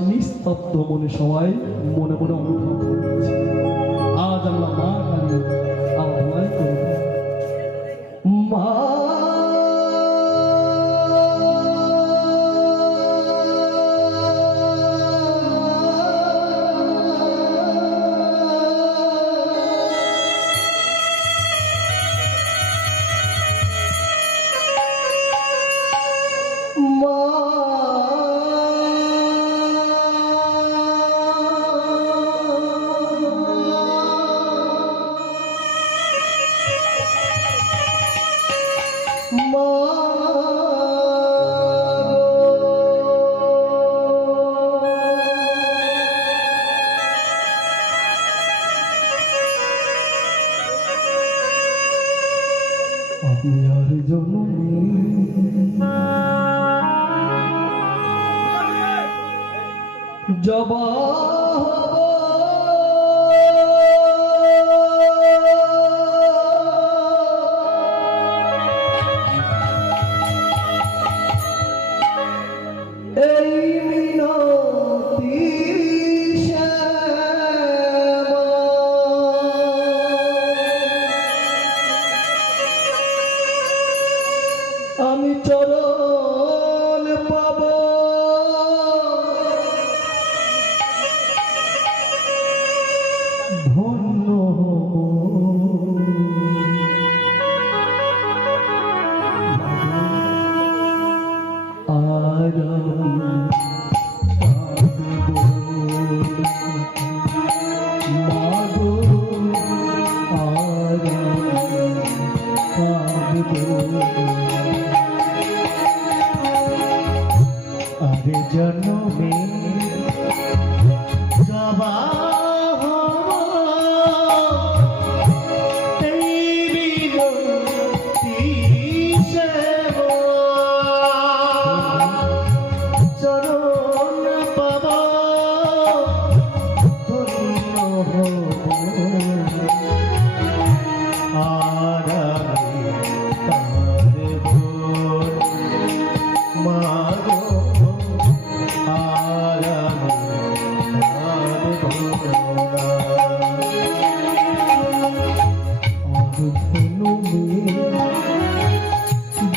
নিস্তব্ধ মনে সবাই মনে মনে অনুভব আজ আমরা মা কালী আহ্বান করব আপনি আর জননী। জবা আর জন্মে যাবা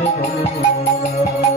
Hare Krishna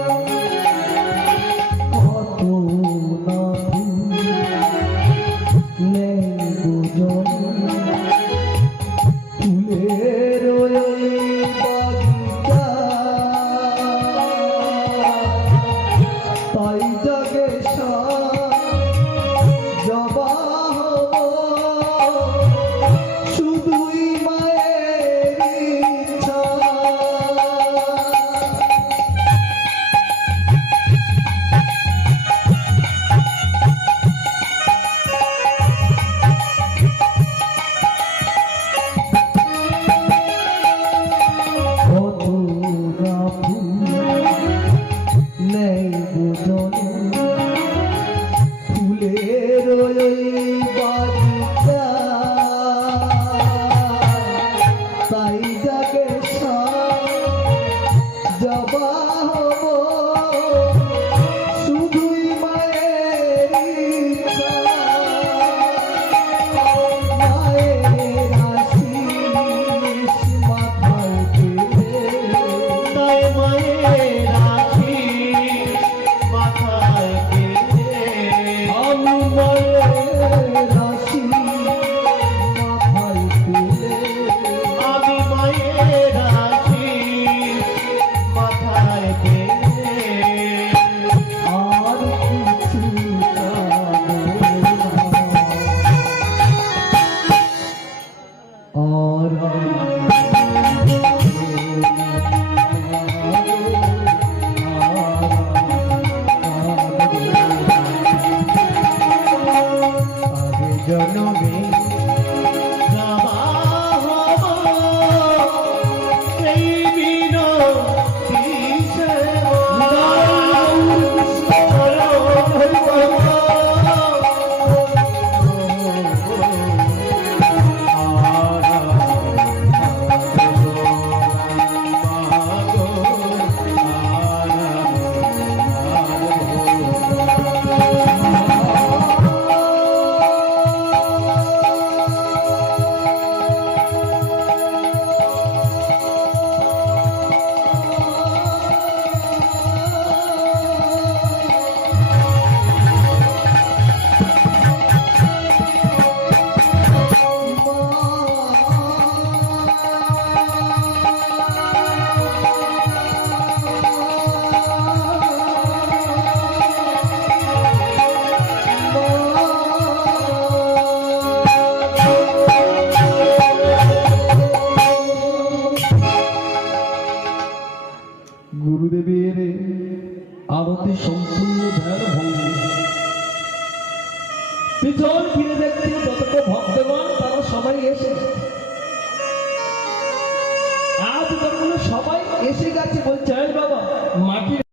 এসে গেছে বলছে "এই বাবা